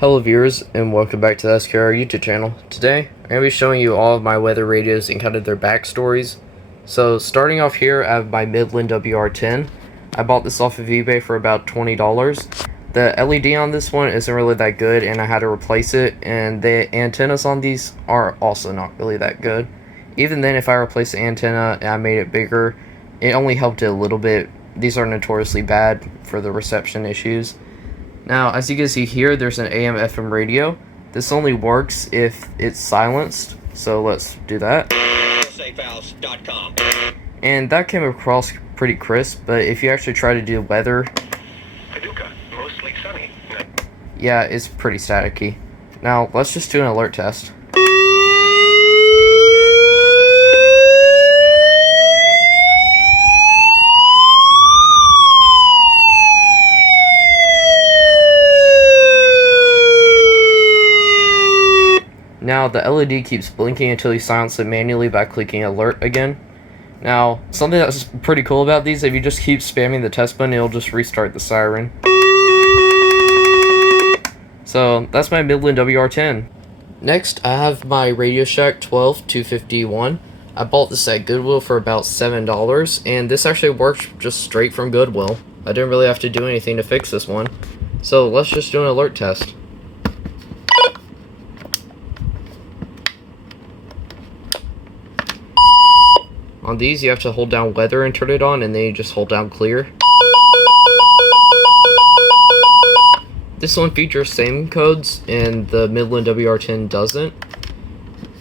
Hello viewers, and welcome back to the SKR YouTube channel. Today, I'm going to be showing you all of my weather radios and kind of their backstories. So starting off here, I have my Midland WR10. I bought this off of eBay for about $20. The LED on this one isn't really that good and I had to replace it, and the antennas on these are also not really that good. Even then, if I replaced the antenna and I made it bigger, it only helped it a little bit. These are notoriously bad for the reception issues. Now, as you can see here, there's an AM FM radio. This only works if it's silenced, so let's do that. Safehouse.com. And that came across pretty crisp, but if you actually try to do weather, Paducah, mostly sunny. yeah, it's pretty staticky. Now, let's just do an alert test. Now, the LED keeps blinking until you silence it manually by clicking alert again. Now, something that's pretty cool about these, if you just keep spamming the test button, it'll just restart the siren. So, that's my Midland WR10. Next, I have my Radio Shack 12-251. I bought this at Goodwill for about $7, and this actually works just straight from Goodwill. I didn't really have to do anything to fix this one. So, let's just do an alert test. On these, you have to hold down weather and turn it on, and then you just hold down clear. This one features same codes, and the Midland WR10 doesn't.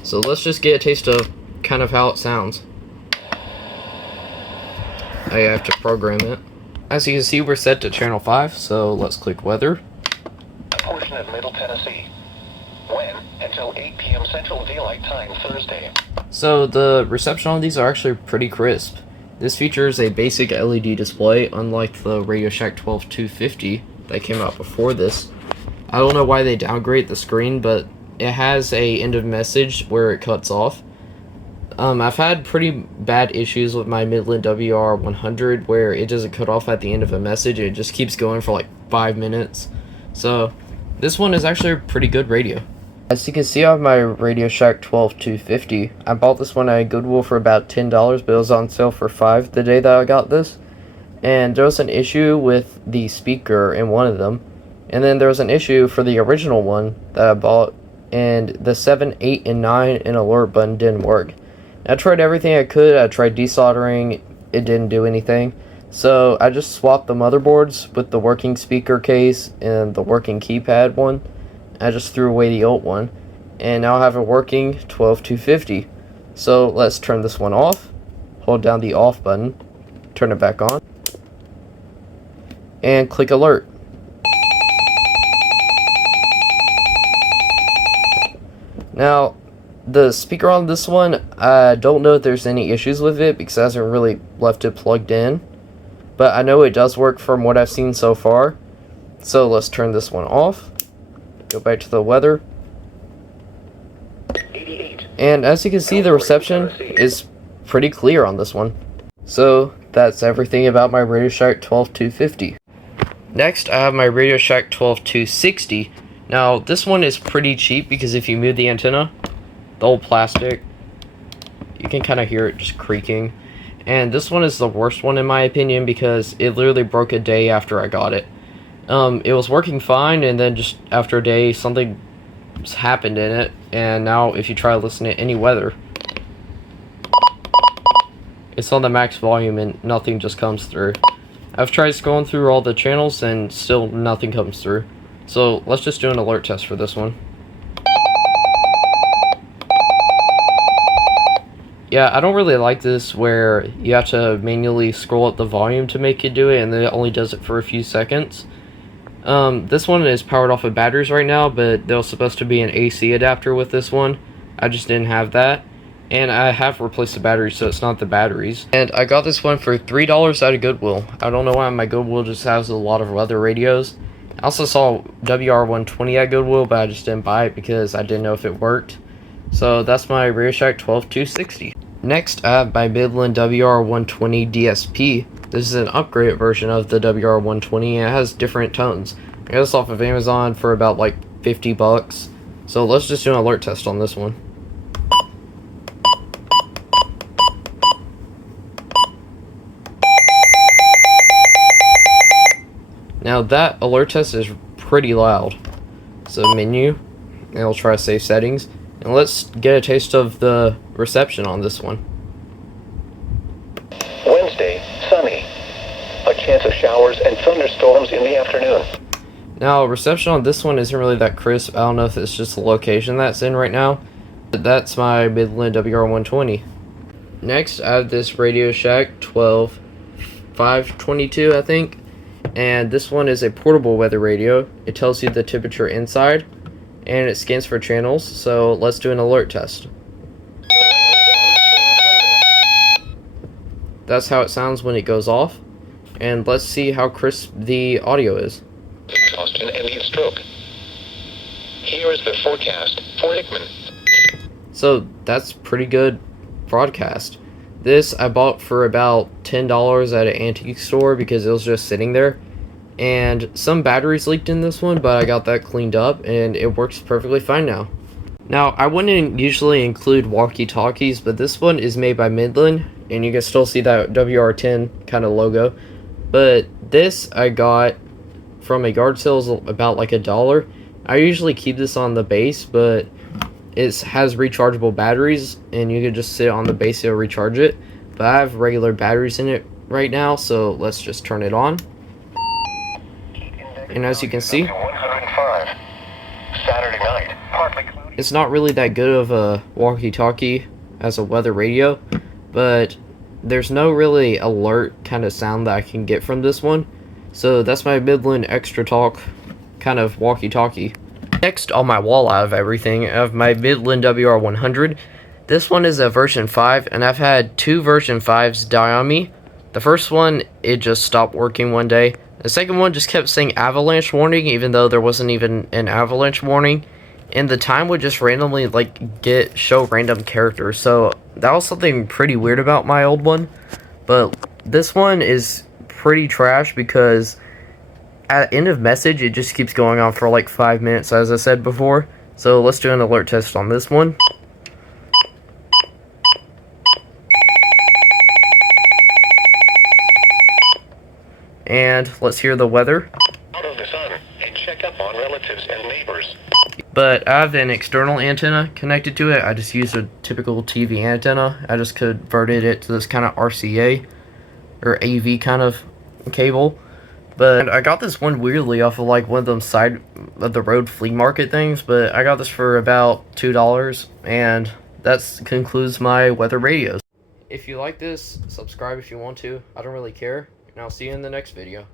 So let's just get a taste of kind of how it sounds. I have to program it. As you can see, we're set to channel 5, so let's click weather. A portion of Middle Tennessee. When? Until 8 p.m. Central Daylight Time, Thursday. So the reception on these are actually pretty crisp. This features a basic LED display, unlike the Radio Shack 12-250 that came out before this. I don't know why they downgrade the screen, but it has a end of message where it cuts off. I've had pretty bad issues with my Midland WR100 where it doesn't cut off at the end of a message. It just keeps going for like 5 minutes. So this one is actually a pretty good radio. As you can see, I have my Radio Shack 12-250. I bought this one at Goodwill for about $10, but it was on sale for $5 the day that I got this. And there was an issue with the speaker in one of them. And then there was an issue for the original one that I bought, and the 7, 8, and 9 and alert button didn't work. I tried everything I could. I tried desoldering, it didn't do anything. So I just swapped the motherboards with the working speaker case and the working keypad one. I just threw away the old one, and now I have a working 12-250. So let's turn this one off, hold down the off button, turn it back on, and click alert. Now, the speaker on this one, I don't know if there's any issues with it because I haven't really left it plugged in, but I know it does work from what I've seen so far. So let's turn this one off. Go back to the weather. 88. And as you can see, the reception is pretty clear on this one. So that's everything about my Radio Shack 12-250. Next, I have my Radio Shack 12-260. Now, this one is pretty cheap because if you move the antenna, the old plastic, you can kind of hear it just creaking. And this one is the worst one in my opinion because it literally broke a day after I got it. It was working fine, and then just after a day, something happened in it, and now if you try to listen to any weather, it's on the max volume and nothing just comes through. I've tried scrolling through all the channels and still nothing comes through. So let's just do an alert test for this one. Yeah, I don't really like this where you have to manually scroll up the volume to make it do it, and then it only does it for a few seconds. This one is powered off of batteries right now, but there was supposed to be an AC adapter with this one. I just didn't have that, and I have replaced the batteries, so it's not the batteries. And I got this one for $3 out of Goodwill. I don't know why my Goodwill just has a lot of weather radios. I also saw WR120 at Goodwill, but I just didn't buy it because I didn't know if it worked. So that's my Radio Shack 12-260. Next, I have my Midland WR120 DSP. This is an upgraded version of the WR120 and it has different tones. I got this off of Amazon for about like $50. So let's just do an alert test on this one. Now that alert test is pretty loud. So menu, and I'll try save settings, and let's get a taste of the reception on this one. Wednesday, sunny. A chance of showers and thunderstorms in the afternoon. Now reception on this one isn't really that crisp. I don't know if it's just the location that's in right now, but that's my Midland WR120. Next I have this Radio Shack 12522, I think. And this one is a portable weather radio. It tells you the temperature inside, and it scans for channels. So let's do an alert test. That's how it sounds when it goes off. And let's see how crisp the audio is. Exhaustion and heat stroke. Here is the forecast for Hickman. So that's pretty good broadcast. This I bought for about $10 at an antique store because it was just sitting there. And some batteries leaked in this one, but I got that cleaned up and it works perfectly fine now. Now, I wouldn't usually include walkie-talkies, but this one is made by Midland, and you can still see that WR10 kind of logo. But this I got from a yard sale, about like $1. I usually keep this on the base, but it has rechargeable batteries, and you can just sit on the base to recharge it. But I have regular batteries in it right now, so let's just turn it on. And as you can see, 105. Saturday night, partly cloudy. it's not really that good of a walkie-talkie as a weather radio, but there's no really alert kind of sound that I can get from this one. So that's my Midland Extra Talk kind of walkie-talkie. Next on my wall out of everything, I have my Midland WR100. This one is a version 5, and I've had 2 version 5s die on me. The first one, it just stopped working one day. The second one just kept saying avalanche warning, even though there wasn't even an avalanche warning. And the time would just randomly show random characters. So that was something pretty weird about my old one. But this one is pretty trash because at end of message it just keeps going on for like 5 minutes, as I said before. So let's do an alert test on this one. And let's hear the weather. Out of the sun and check up on relatives and neighbors. But I have an external antenna connected to it. I just used a typical TV antenna. I just converted it to this kind of RCA or AV kind of cable. But I got this one weirdly off of like one of them side of the road flea market things. But I got this for about $2, and that concludes my weather radios. If you like this, subscribe if you want to. I don't really care, and I'll see you in the next video.